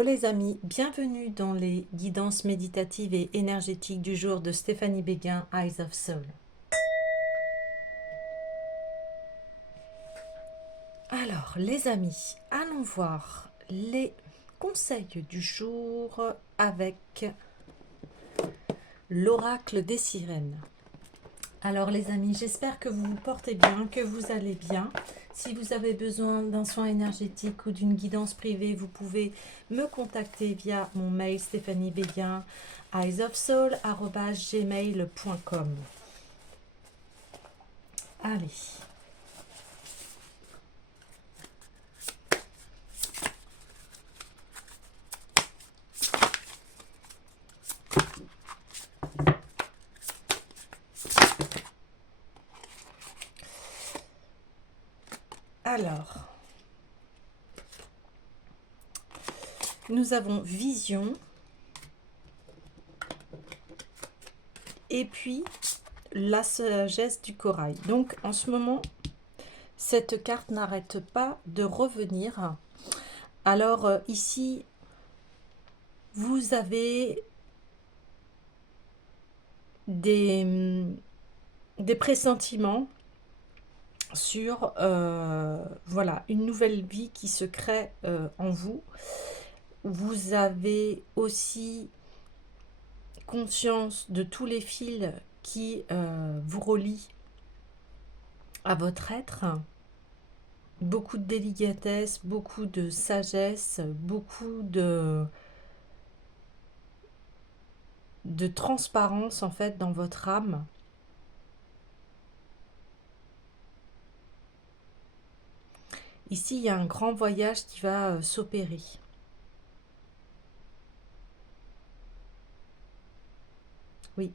Hello les amis, bienvenue dans les guidances méditatives et énergétiques du jour de Stéphanie Béguin, Eyes of Soul. Alors les amis, allons voir les conseils du jour avec l'oracle des sirènes. Alors les amis, j'espère que vous vous portez bien, que vous allez bien. Si vous avez besoin d'un soin énergétique ou d'une guidance privée, vous pouvez me contacter via mon mail stéphaniebeguin eyesofsoul@gmail.com. Allez. Alors, nous avons vision et puis la sagesse du corail. Donc en ce moment, cette carte n'arrête pas de revenir. Alors ici, vous avez des pressentiments sur voilà, une nouvelle vie qui se crée en vous. Vous avez aussi conscience de tous les fils qui vous relient à votre être. Beaucoup de délicatesse, beaucoup de sagesse, beaucoup de transparence en fait dans votre âme. Ici, il y a un grand voyage qui va s'opérer. Oui.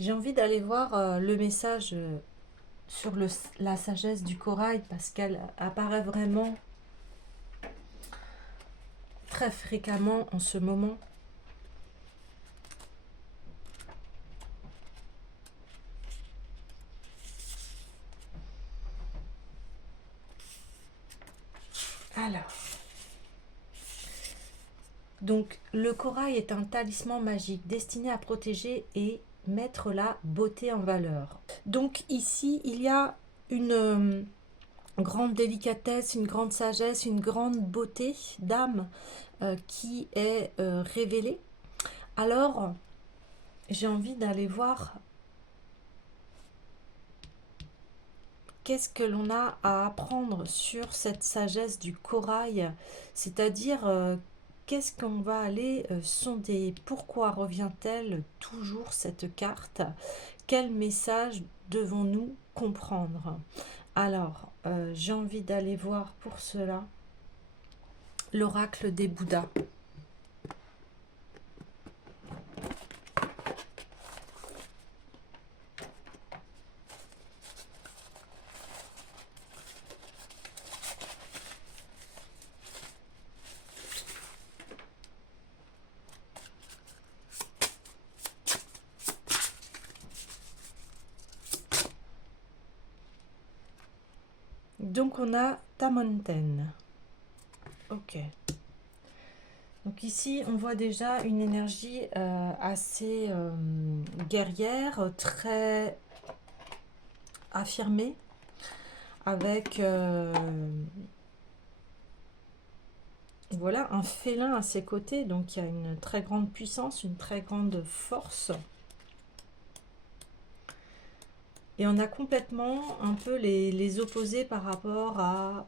J'ai envie d'aller voir le message sur la sagesse du corail parce qu'elle apparaît vraiment très fréquemment en ce moment. Alors, donc le corail est un talisman magique destiné à protéger et mettre la beauté en valeur. Donc ici, il y a une grande délicatesse, une grande sagesse, une grande beauté d'âme qui est révélée. Alors, j'ai envie d'aller voir qu'est-ce que l'on a à apprendre sur cette sagesse du corail, c'est-à-dire qu'est-ce qu'on va aller sonder, pourquoi revient-elle toujours cette carte, quel message devons-nous comprendre? Alors, j'ai envie d'aller voir pour cela l'oracle des Bouddhas. Donc on a Tamonten. Ok. Donc ici on voit déjà une énergie assez guerrière, très affirmée, avec voilà un félin à ses côtés. Donc il y a une très grande puissance, une très grande force. Et on a complètement un peu les opposés par rapport à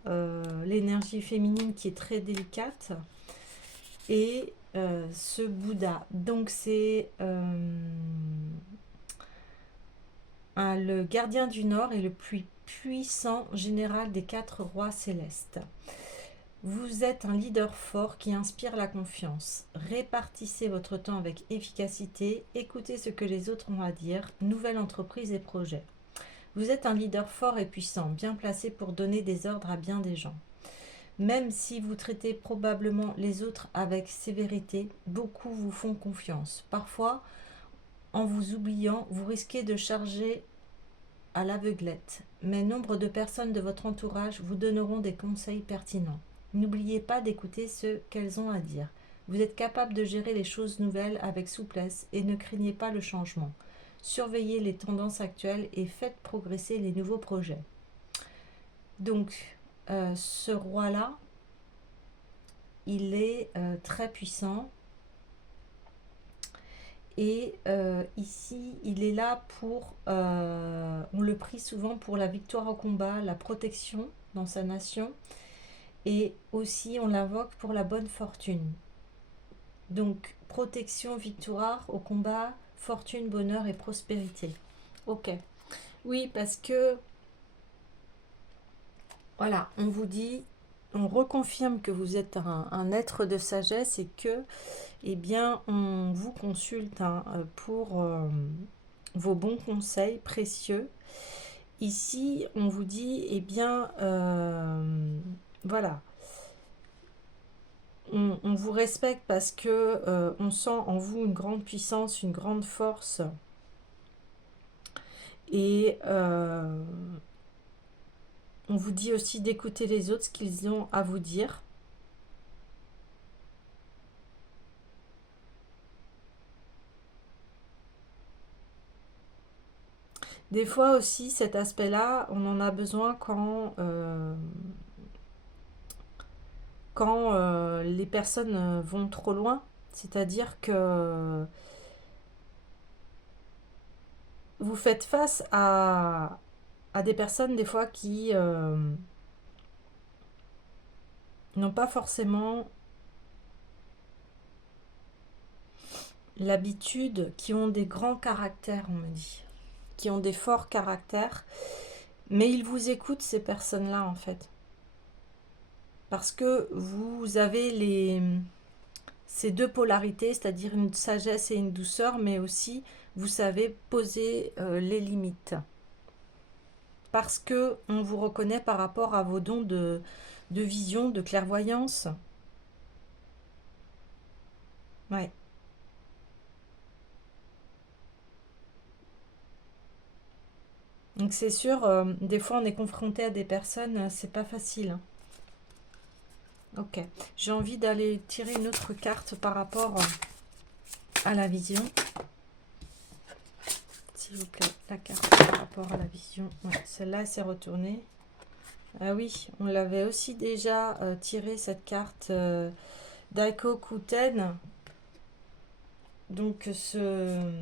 l'énergie féminine qui est très délicate et ce Bouddha. Donc c'est le gardien du Nord et le plus puissant général des 4 rois célestes. Vous êtes un leader fort qui inspire la confiance. Répartissez votre temps avec efficacité. Écoutez ce que les autres ont à dire. Nouvelle entreprise et projet. Vous êtes un leader fort et puissant, bien placé pour donner des ordres à bien des gens. Même si vous traitez probablement les autres avec sévérité, beaucoup vous font confiance. Parfois, en vous oubliant, vous risquez de charger à l'aveuglette. Mais nombre de personnes de votre entourage vous donneront des conseils pertinents. N'oubliez pas d'écouter ce qu'elles ont à dire. Vous êtes capable de gérer les choses nouvelles avec souplesse et ne craignez pas le changement. Surveillez les tendances actuelles et faites progresser les nouveaux projets. Donc, ce roi-là, il est très puissant. Et ici, il est là pour, on le prie souvent pour la victoire au combat, la protection dans sa nation. Et aussi, on l'invoque pour la bonne fortune. Donc, protection, victoire au combat, fortune, bonheur et prospérité. Ok. Oui, parce que, voilà, on vous dit, on reconfirme que vous êtes un être de sagesse et que, eh bien, on vous consulte pour vos bons conseils précieux. Ici, on vous dit, eh bien, voilà, on vous respecte parce que on sent en vous une grande puissance, une grande force. Et on vous dit aussi d'écouter les autres, ce qu'ils ont à vous dire. Des fois aussi, cet aspect-là, on en a besoin quand les personnes vont trop loin. C'est-à-dire que vous faites face à des personnes des fois qui n'ont pas forcément l'habitude, qui ont des grands caractères, on me dit, qui ont des forts caractères, mais ils vous écoutent, ces personnes-là, en fait. Parce que vous avez ces deux polarités, c'est-à-dire une sagesse et une douceur, mais aussi vous savez poser les limites. Parce que on vous reconnaît par rapport à vos dons de vision, de clairvoyance. Ouais. Donc c'est sûr, des fois on est confronté à des personnes, c'est pas facile, hein. Ok. J'ai envie d'aller tirer une autre carte par rapport à la vision. S'il vous plaît, la carte par rapport à la vision. Ouais, celle-là, elle s'est retournée. Ah oui, on l'avait aussi déjà tiré cette carte Daiko Kuten. Donc ce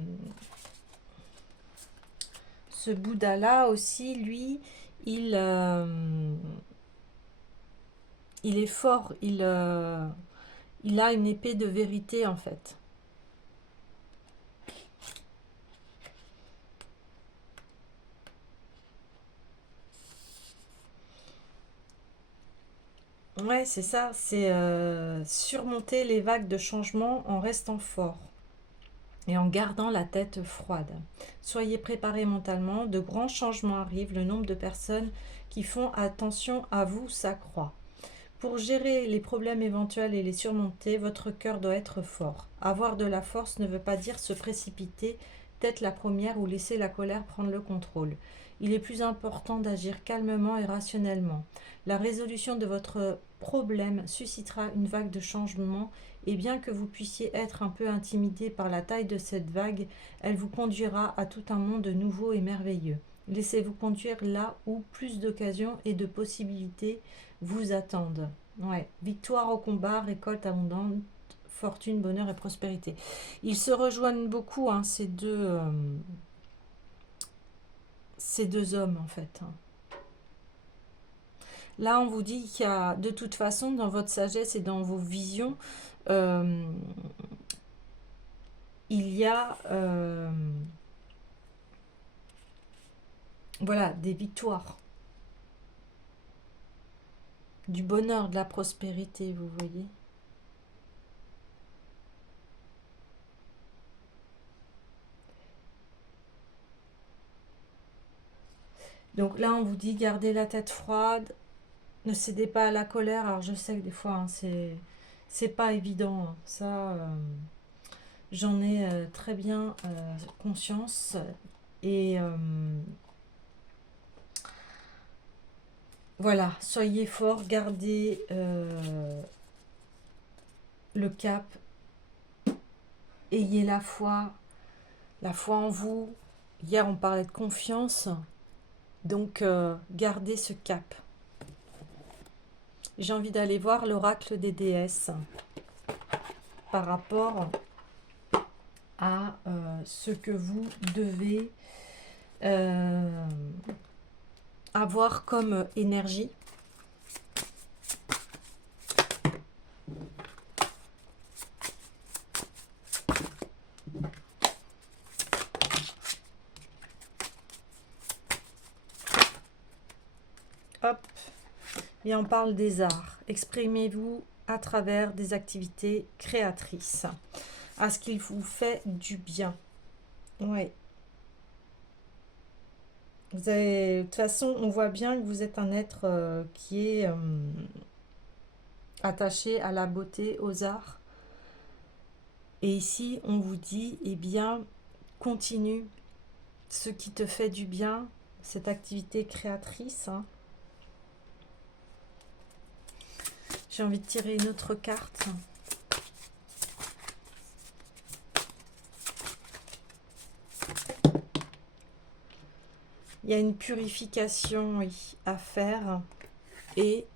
Bouddha-là aussi, lui, il, il est fort. Il a une épée de vérité en fait. Ouais, c'est ça. C'est surmonter les vagues de changement en restant fort et en gardant la tête froide. Soyez préparés mentalement, de grands changements arrivent, le nombre de personnes qui font attention à vous s'accroît. Pour gérer les problèmes éventuels et les surmonter, votre cœur doit être fort. Avoir de la force ne veut pas dire se précipiter, tête la première ou laisser la colère prendre le contrôle. Il est plus important d'agir calmement et rationnellement. La résolution de votre problème suscitera une vague de changement et bien que vous puissiez être un peu intimidé par la taille de cette vague, elle vous conduira à tout un monde nouveau et merveilleux. Laissez-vous conduire là où plus d'occasions et de possibilités vous attendent. Ouais. Victoire au combat, récolte abondante, fortune, bonheur et prospérité. Ils se rejoignent beaucoup, hein, ces deux hommes, en fait, hein. Là, on vous dit qu'il y a, de toute façon, dans votre sagesse et dans vos visions, euh, il y a voilà, des victoires, du bonheur, de la prospérité, vous voyez. Donc là, on vous dit gardez la tête froide, ne cédez pas à la colère. Alors je sais que des fois, hein, c'est pas évident, hein. Ça, j'en ai très bien conscience. Et Voilà, soyez forts, gardez le cap, ayez la foi en vous. Hier, on parlait de confiance, donc gardez ce cap. J'ai envie d'aller voir l'oracle des déesses par rapport à ce que vous devez avoir comme énergie. Hop, et on parle des arts. Exprimez-vous à travers des activités créatrices, à ce qu'il vous fait du bien. Ouais. De toute façon, on voit bien que vous êtes un être qui est attaché à la beauté, aux arts. Et ici, on vous dit, eh bien, continue ce qui te fait du bien, cette activité créatrice. Hein. J'ai envie de tirer une autre carte. Il y a une purification, oui, à faire. Et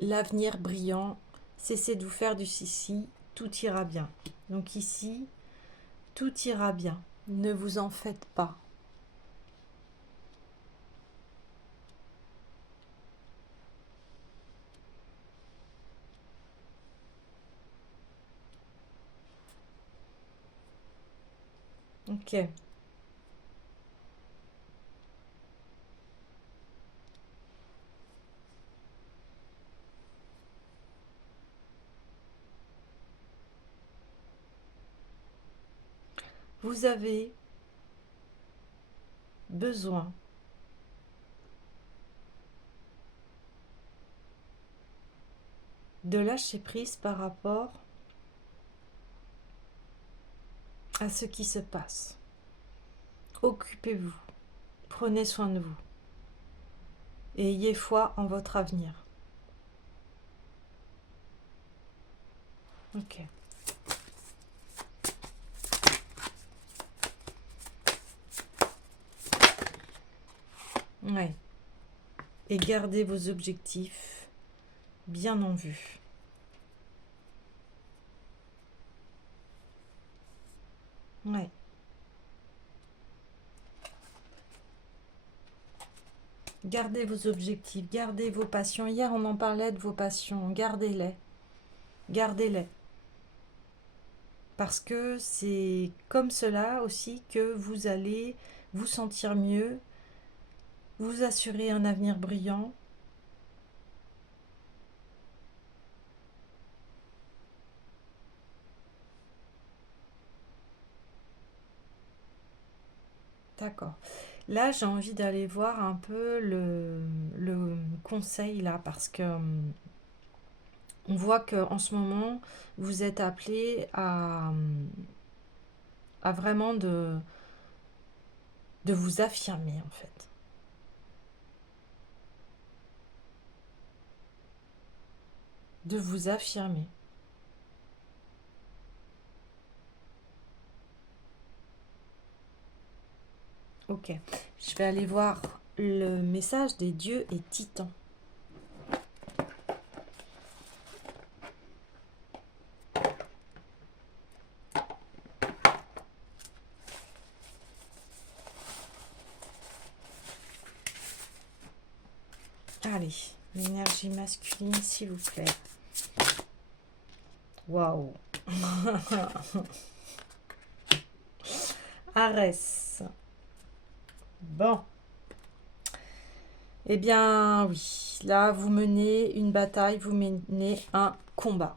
l'avenir brillant. Cessez de vous faire du sissi, tout ira bien. Donc ici, tout ira bien. Ne vous en faites pas. Ok. Vous avez besoin de lâcher prise par rapport à ce qui se passe. Occupez-vous, prenez soin de vous et ayez foi en votre avenir. Ok. Ouais. Et gardez vos objectifs bien en vue. Ouais. Gardez vos objectifs, gardez vos passions. Hier, on en parlait de vos passions. Gardez-les. Gardez-les. Parce que c'est comme cela aussi que vous allez vous sentir mieux, vous assurer un avenir brillant. D'accord. Là, j'ai envie d'aller voir un peu le conseil là, parce que on voit qu'en ce moment, vous êtes appelé à vraiment de vous affirmer en fait. De vous affirmer. Ok. Je vais aller voir le message des dieux et titans. Allez, l'énergie masculine, s'il vous plaît. Waouh. Arès. Bon. Eh bien, oui. Là, vous menez une bataille, vous menez un combat.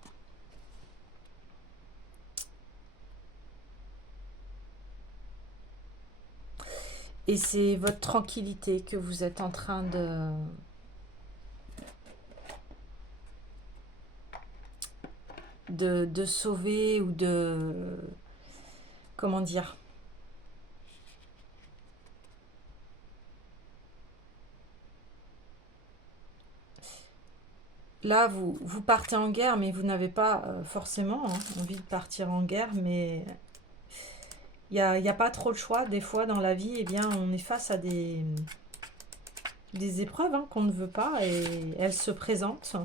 Et c'est votre tranquillité que vous êtes en train de sauver ou de... Comment dire? Là, vous partez en guerre, mais vous n'avez pas forcément envie de partir en guerre, mais il y a pas trop le choix. Des fois, dans la vie, eh bien, on est face à des épreuves qu'on ne veut pas et elles se présentent.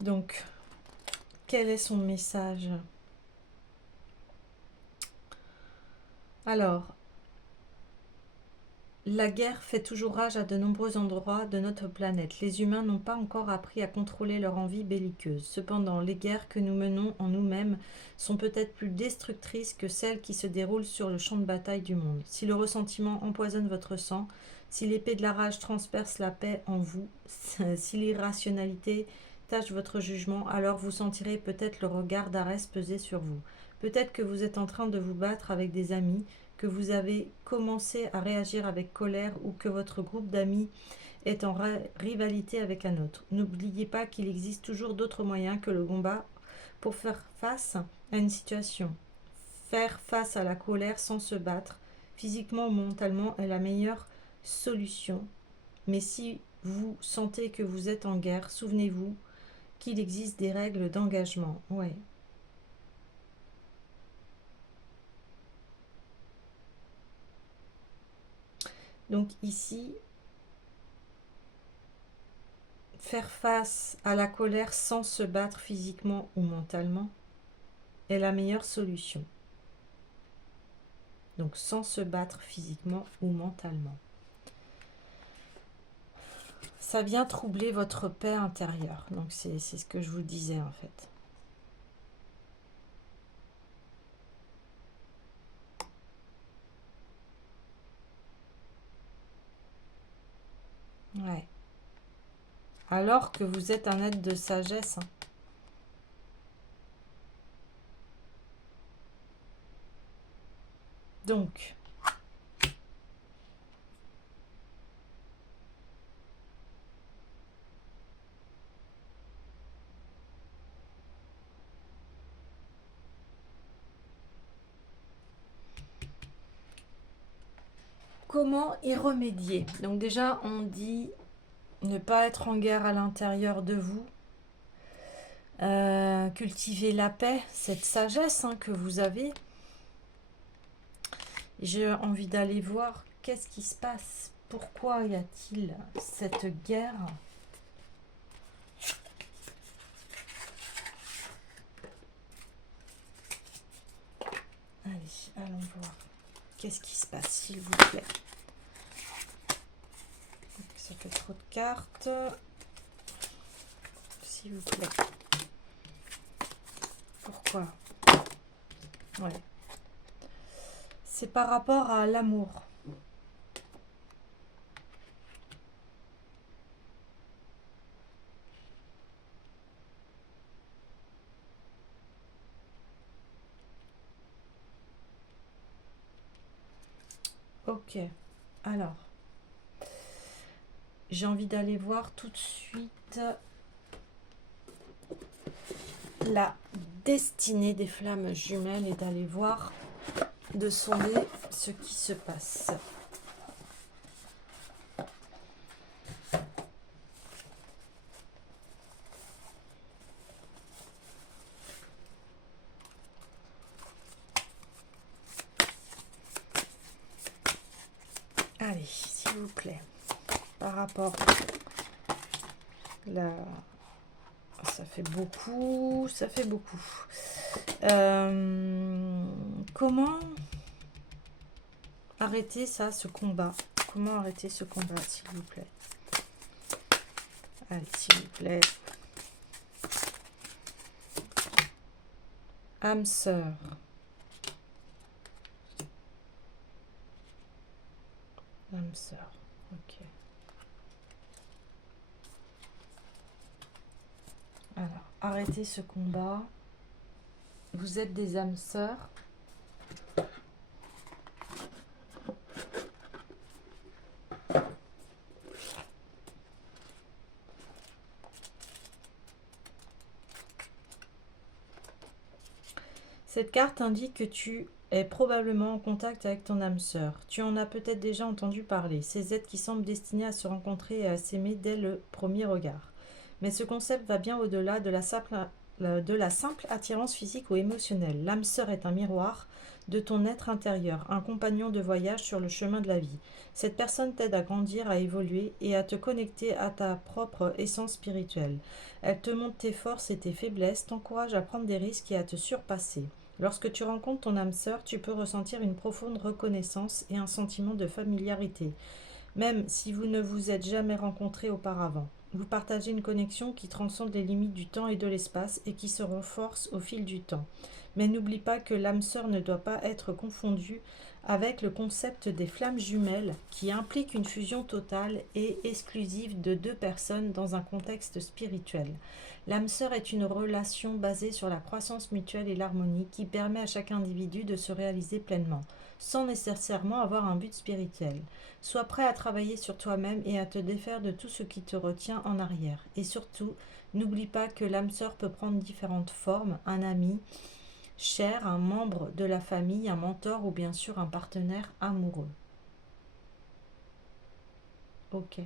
Donc, quel est son message? Alors, la guerre fait toujours rage à de nombreux endroits de notre planète. Les humains n'ont pas encore appris à contrôler leur envie belliqueuse. Cependant, les guerres que nous menons en nous-mêmes sont peut-être plus destructrices que celles qui se déroulent sur le champ de bataille du monde. Si le ressentiment empoisonne votre sang, si l'épée de la rage transperce la paix en vous, si l'irrationalité tache votre jugement, alors vous sentirez peut-être le regard d'Arès peser sur vous. Peut-être que vous êtes en train de vous battre avec des amis, que vous avez commencé à réagir avec colère ou que votre groupe d'amis est en rivalité avec un autre. N'oubliez pas qu'il existe toujours d'autres moyens que le combat pour faire face à une situation. Faire face à la colère sans se battre, physiquement ou mentalement, est la meilleure solution. Mais si vous sentez que vous êtes en guerre, souvenez-vous qu'il existe des règles d'engagement. Ouais. Donc ici, faire face à la colère sans se battre physiquement ou mentalement est la meilleure solution. Donc sans se battre physiquement ou mentalement. Ça vient troubler votre paix intérieure. Donc c'est ce que je vous disais en fait. Ouais. Alors que vous êtes un être de sagesse. Donc, comment y remédier? Donc déjà, on dit ne pas être en guerre à l'intérieur de vous. Cultiver la paix, cette sagesse que vous avez. J'ai envie d'aller voir qu'est-ce qui se passe. Pourquoi y a-t-il cette guerre? Allez, allons voir. Qu'est-ce qui se passe, s'il vous plaît? Ça fait trop de cartes. S'il vous plaît. Pourquoi? Ouais. C'est par rapport à l'amour. Ok. Alors, j'ai envie d'aller voir tout de suite la destinée des flammes jumelles et d'aller voir, de sonder ce qui se passe. Allez, s'il vous plaît, par rapport là, ça fait beaucoup, ça fait beaucoup. Comment arrêter ça, ce combat? Comment arrêter ce combat, s'il vous plaît? Allez, s'il vous plaît. Âme sœur. Âme sœur, ok. Alors, arrêtez ce combat. Vous êtes des âmes sœurs. Cette carte indique que tu es probablement en contact avec ton âme sœur. Tu en as peut-être déjà entendu parler. Ces êtres qui semblent destinés à se rencontrer et à s'aimer dès le premier regard. Mais ce concept va bien au-delà de la simple attirance physique ou émotionnelle. L'âme sœur est un miroir de ton être intérieur, un compagnon de voyage sur le chemin de la vie. Cette personne t'aide à grandir, à évoluer et à te connecter à ta propre essence spirituelle. Elle te montre tes forces et tes faiblesses, t'encourage à prendre des risques et à te surpasser. Lorsque tu rencontres ton âme sœur, tu peux ressentir une profonde reconnaissance et un sentiment de familiarité, même si vous ne vous êtes jamais rencontrés auparavant. Vous partagez une connexion qui transcende les limites du temps et de l'espace et qui se renforce au fil du temps. Mais n'oublie pas que l'âme sœur ne doit pas être confondue avec le concept des flammes jumelles qui implique une fusion totale et exclusive de deux personnes dans un contexte spirituel. L'âme sœur est une relation basée sur la croissance mutuelle et l'harmonie qui permet à chaque individu de se réaliser pleinement, sans nécessairement avoir un but spirituel. Sois prêt à travailler sur toi-même et à te défaire de tout ce qui te retient en arrière. Et surtout, n'oublie pas que l'âme sœur peut prendre différentes formes, un ami cher, un membre de la famille, un mentor ou bien sûr un partenaire amoureux. Ok.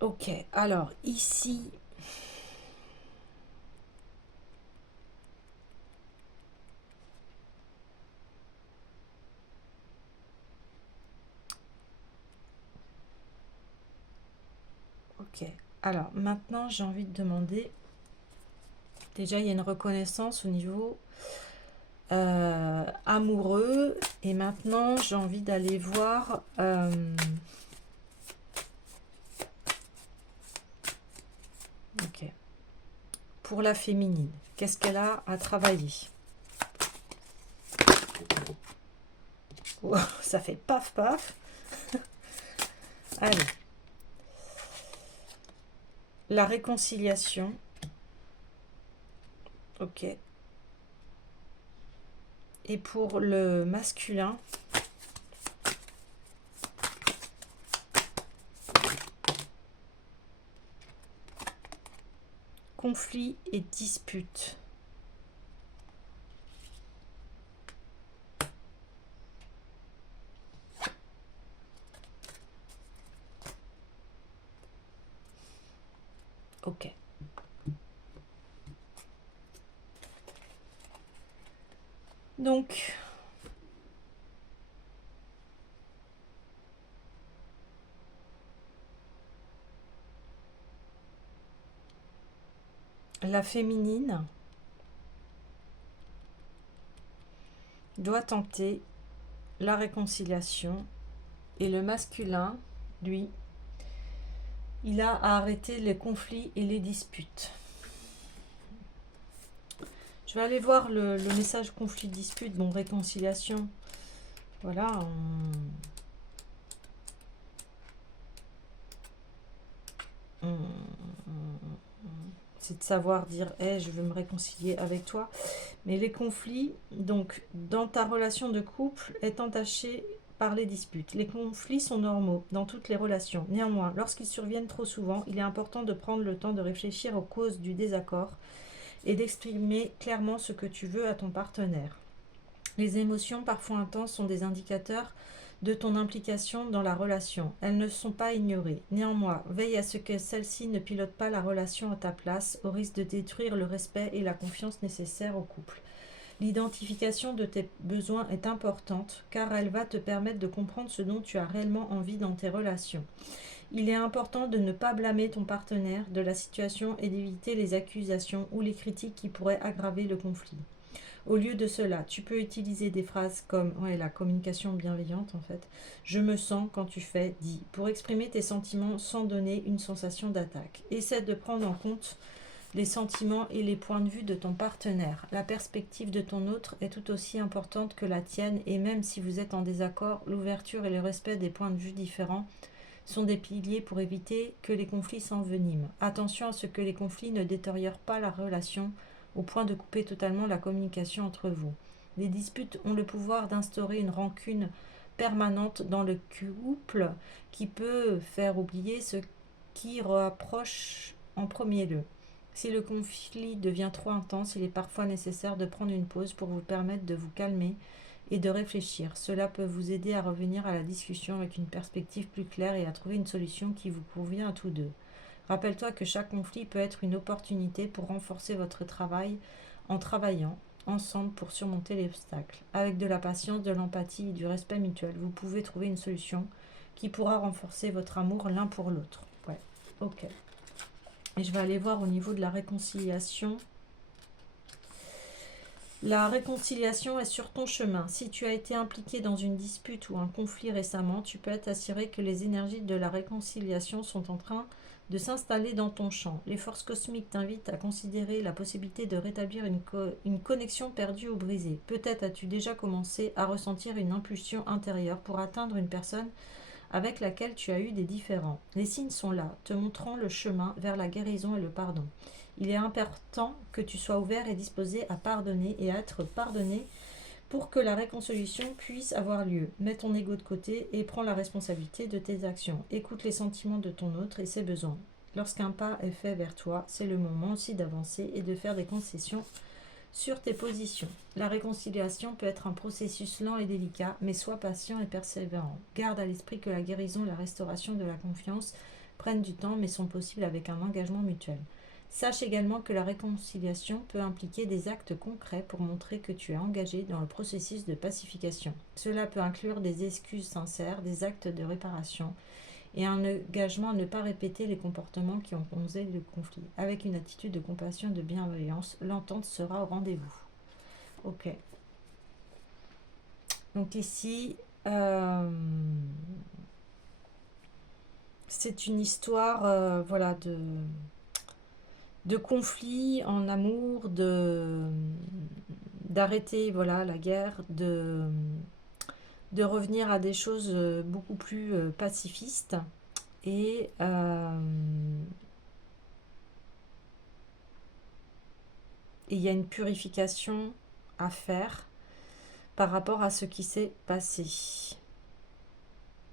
Ok, alors ici, ok. Alors maintenant, j'ai envie de demander, déjà il y a une reconnaissance au niveau amoureux, et maintenant j'ai envie d'aller voir ok, pour la féminine, qu'est-ce qu'elle a à travailler. Oh, ça fait paf paf. Allez, la réconciliation, ok, et pour le masculin, conflit et dispute. Ok. Donc, la féminine doit tenter la réconciliation et le masculin, lui, il a à arrêter les conflits et les disputes. Je vais aller voir le message conflit-dispute, bon, réconciliation. Voilà, c'est de savoir dire hey, je veux me réconcilier avec toi. Mais les conflits, donc dans ta relation de couple, est entaché par les disputes. Les conflits sont normaux dans toutes les relations. Néanmoins, lorsqu'ils surviennent trop souvent, il est important de prendre le temps de réfléchir aux causes du désaccord et d'exprimer clairement ce que tu veux à ton partenaire. Les émotions, parfois intenses, sont des indicateurs de ton implication dans la relation. Elles ne sont pas ignorées. Néanmoins, veille à ce que celle-ci ne pilote pas la relation à ta place, au risque de détruire le respect et la confiance nécessaires au couple. L'identification de tes besoins est importante car elle va te permettre de comprendre ce dont tu as réellement envie dans tes relations. Il est important de ne pas blâmer ton partenaire de la situation et d'éviter les accusations ou les critiques qui pourraient aggraver le conflit. Au lieu de cela, tu peux utiliser des phrases comme la communication bienveillante en fait. Je me sens quand tu fais, dis, pour exprimer tes sentiments sans donner une sensation d'attaque. Essaie de prendre en compte les sentiments et les points de vue de ton partenaire. La perspective de ton autre est tout aussi importante que la tienne et même si vous êtes en désaccord, l'ouverture et le respect des points de vue différents sont des piliers pour éviter que les conflits s'enveniment. Attention à ce que les conflits ne détériorent pas la relation au point de couper totalement la communication entre vous. Les disputes ont le pouvoir d'instaurer une rancune permanente dans le couple qui peut faire oublier ce qui rapproche en premier lieu. Si le conflit devient trop intense, il est parfois nécessaire de prendre une pause pour vous permettre de vous calmer et de réfléchir. Cela peut vous aider à revenir à la discussion avec une perspective plus claire et à trouver une solution qui vous convient à tous deux. Rappelle-toi que chaque conflit peut être une opportunité pour renforcer votre travail en travaillant ensemble pour surmonter les obstacles. Avec de la patience, de l'empathie et du respect mutuel, vous pouvez trouver une solution qui pourra renforcer votre amour l'un pour l'autre. Ouais, ok. Et je vais aller voir au niveau de la réconciliation. La réconciliation est sur ton chemin. Si tu as été impliqué dans une dispute ou un conflit récemment, tu peux être assuré que les énergies de la réconciliation sont en train de s'installer dans ton champ. Les forces cosmiques t'invitent à considérer la possibilité de rétablir une connexion perdue ou brisée. Peut-être as-tu déjà commencé à ressentir une impulsion intérieure pour atteindre une personne avec laquelle tu as eu des différends. Les signes sont là, te montrant le chemin vers la guérison et le pardon. Il est important que tu sois ouvert et disposé à pardonner et à être pardonné pour que la réconciliation puisse avoir lieu. Mets ton ego de côté et prends la responsabilité de tes actions. Écoute les sentiments de ton autre et ses besoins. Lorsqu'un pas est fait vers toi, c'est le moment aussi d'avancer et de faire des concessions sur tes positions. La réconciliation peut être un processus lent et délicat, mais sois patient et persévérant. Garde à l'esprit que la guérison et la restauration de la confiance prennent du temps, mais sont possibles avec un engagement mutuel. Sache également que la réconciliation peut impliquer des actes concrets pour montrer que tu es engagé dans le processus de pacification. Cela peut inclure des excuses sincères, des actes de réparation et un engagement à ne pas répéter les comportements qui ont causé le conflit. Avec une attitude de compassion et de bienveillance, l'entente sera au rendez-vous. Ok. Donc ici, c'est une histoire voilà, de conflit en amour, d'arrêter voilà, la guerre, de revenir à des choses beaucoup plus pacifistes. Et il y a une purification à faire par rapport à ce qui s'est passé.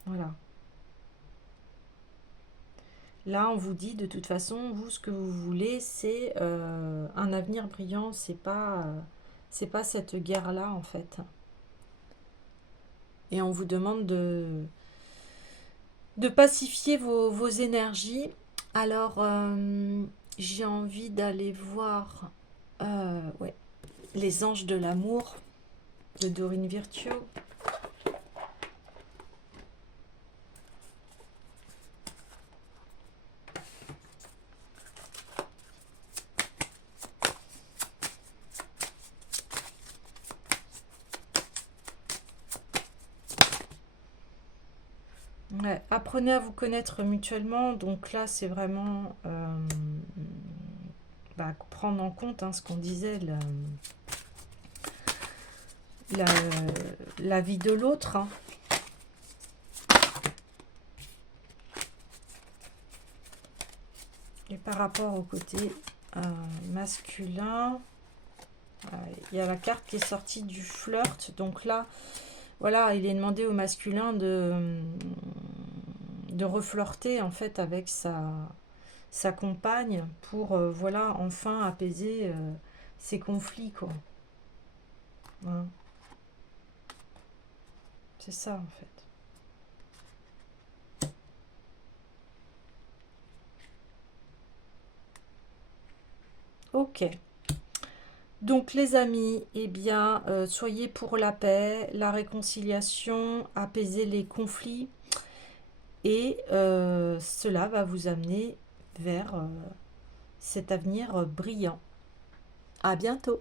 Voilà. Là, on vous dit de toute façon, vous, ce que vous voulez, c'est un avenir brillant. C'est pas cette guerre-là, en fait. Et on vous demande de pacifier vos énergies. Alors, j'ai envie d'aller voir ouais, les anges de l'amour de Dorine Virtue. Ouais, apprenez à vous connaître mutuellement. Donc là, c'est vraiment prendre en compte ce qu'on disait, la vie de l'autre. Et par rapport au côté masculin, il y a la carte qui est sortie du flirt. Donc là, voilà, il est demandé au masculin de reflirter en fait avec sa compagne pour voilà, enfin apaiser ses conflits, quoi. Voilà. C'est ça en fait. Ok. Donc les amis, eh bien, soyez pour la paix, la réconciliation, apaiser les conflits. Et cela va vous amener vers cet avenir brillant. À bientôt!